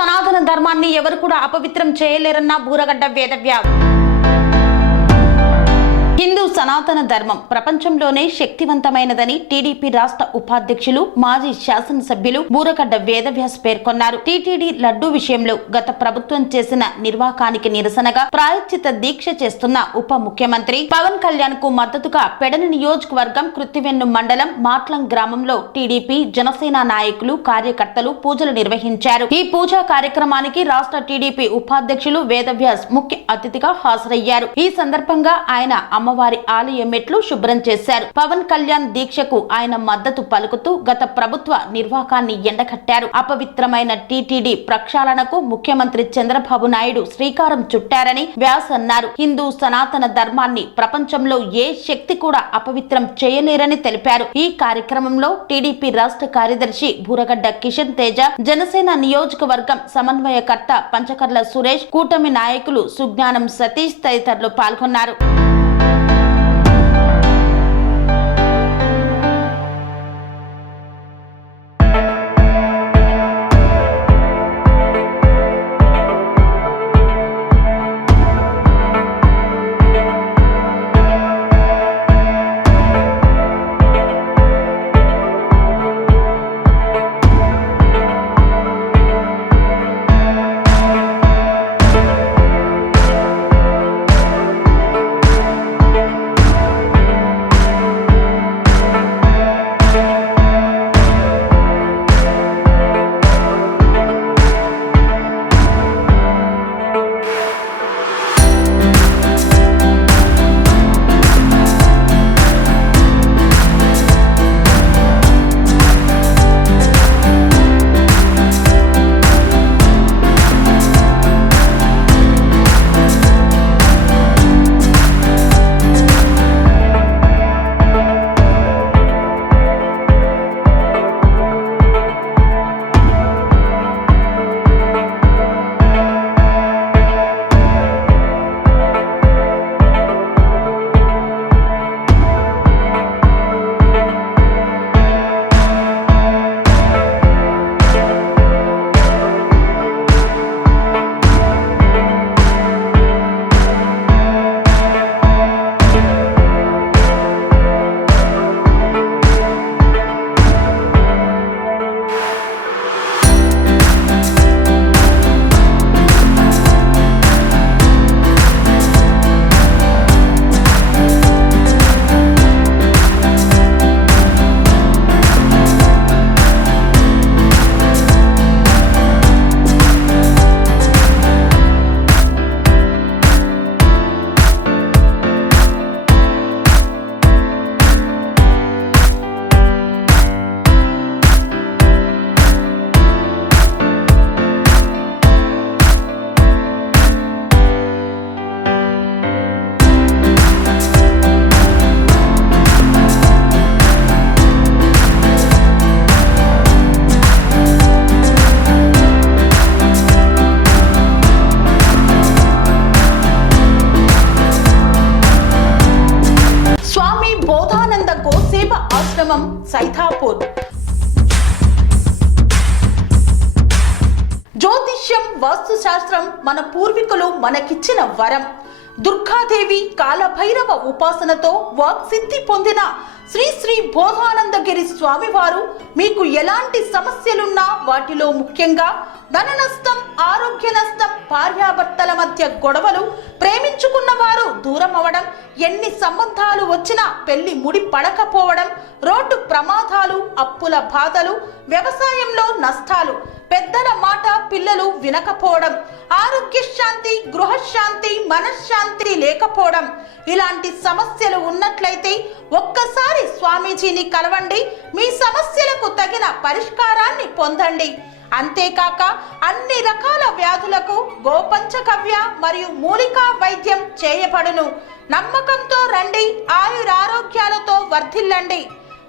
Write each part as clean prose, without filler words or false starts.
సనాతన ధర్మాన్ని ఎవరు కూడా అపవిత్రం చేయలేరన్న బూరగడ్డ వేదవ్యాస్. హిందూ సనాతన ధర్మం ప్రపంచంలోనే శక్తివంతమైనదని టీడీపీ రాష్ట్ర ఉపాధ్యక్షులు మాజీ శాసనసభ్యులు బూరగడ్డ వేదవ్యాస్ పేర్కొన్నారు. టీటీడీ లడ్డూ విషయంలో గత ప్రభుత్వం చేసిన నిర్వాకానికి నిరసనగా ప్రాయశ్చిత దీక్ష చేస్తున్న ఉప ముఖ్యమంత్రి పవన్ కళ్యాణ్ కు మద్దతుగా పెడన నియోజకవర్గం కృత్తివెన్ను మండలం మాట్లం గ్రామంలో టీడీపీ జనసేన నాయకులు కార్యకర్తలు పూజలు నిర్వహించారు. ఈ పూజా కార్యక్రమానికి రాష్ట్ర టీడీపీ ఉపాధ్యక్షులు వేదవ్యాస్ ముఖ్య అతిథిగా హాజరయ్యారు. ఈ సందర్భంగా ఆయన అమ్మవారి ఆలయ మెట్లు శుభ్రం చేశారు. పవన్ కళ్యాణ్ దీక్షకు ఆయన మద్దతు పలుకుతూ గత ప్రభుత్వ నిర్వాకాన్ని ఎండగట్టారు. అపవిత్రమైన టీటీడీ ప్రక్షాళనకు ముఖ్యమంత్రి చంద్రబాబు నాయుడు శ్రీకారం చుట్టారని వ్యాస్ అన్నారు. హిందూ సనాతన ధర్మాన్ని ప్రపంచంలో ఏ శక్తి కూడా అపవిత్రం చేయలేరని తెలిపారు. ఈ కార్యక్రమంలో టీడీపీ రాష్ట్ర కార్యదర్శి బూరగడ్డ కిషన్ తేజ, జనసేన నియోజకవర్గం సమన్వయకర్త పంచకర్ల సురేష్, కూటమి నాయకులు సుజ్ఞానం సతీష్ తదితరులు పాల్గొన్నారు. సైథాపూర్. జ్యోతిష్యం, వాస్తుశాస్త్రం మన పూర్వీకులు మనకిచ్చిన వరం. దుర్గాదేవి, కాలభైరవ ఉపాసనతో వాక్సిద్ధి పొందిన శ్రీ శ్రీ బోధానందగిరి స్వామివారు మీకు ఎలాంటి సమస్యలున్నా, వాటిలో ముఖ్యంగా ధన నష్టం, ఆరోగ్య నష్టం, భార్యాభర్తల మధ్య గొడవలు, ప్రేమించుకున్న వారు దూరం అవడం, ఎన్ని సంబంధాలు వచ్చినా పెళ్లి ముడి పడకపోవడం, రోడ్డు ప్రమాదాలు, అప్పుల బాధలు, వ్యవసాయంలో నష్టాలు, పెద్దల మాట పిల్లలు వినకపోవడం, ఆరోగ్య శాంతి, గృహశాంతి, మనశ్శాంతి లేకపోవడం, ఇలాంటి సమస్యలు ఉన్నట్లయితే ఒక్కసారి స్వామీజీని కలవండి. మీ సమస్యలకు తగిన పరిష్కారాన్ని పొందండి. అంతేకాక అన్ని రకాల వ్యాధులకు గోపంచకవ్య మరియు మూలికా వైద్యం చేయబడును. నమ్మకంతో రండి, ఆయురారోగ్యాలతో వర్ధిల్లండి.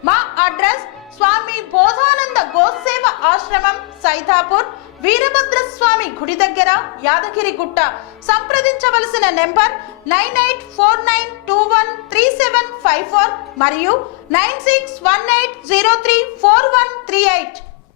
మా అడ్రస్ స్వామి బోధానంద గోసేవ ఆశ్రమం, సైథాపూర్, వీరభద్రస్వామి గుడి దగ్గర, యాదగిరిగుట్ట. సంప్రదించవలసిన నెంబర్ 9849213754 మరియు 9618034138.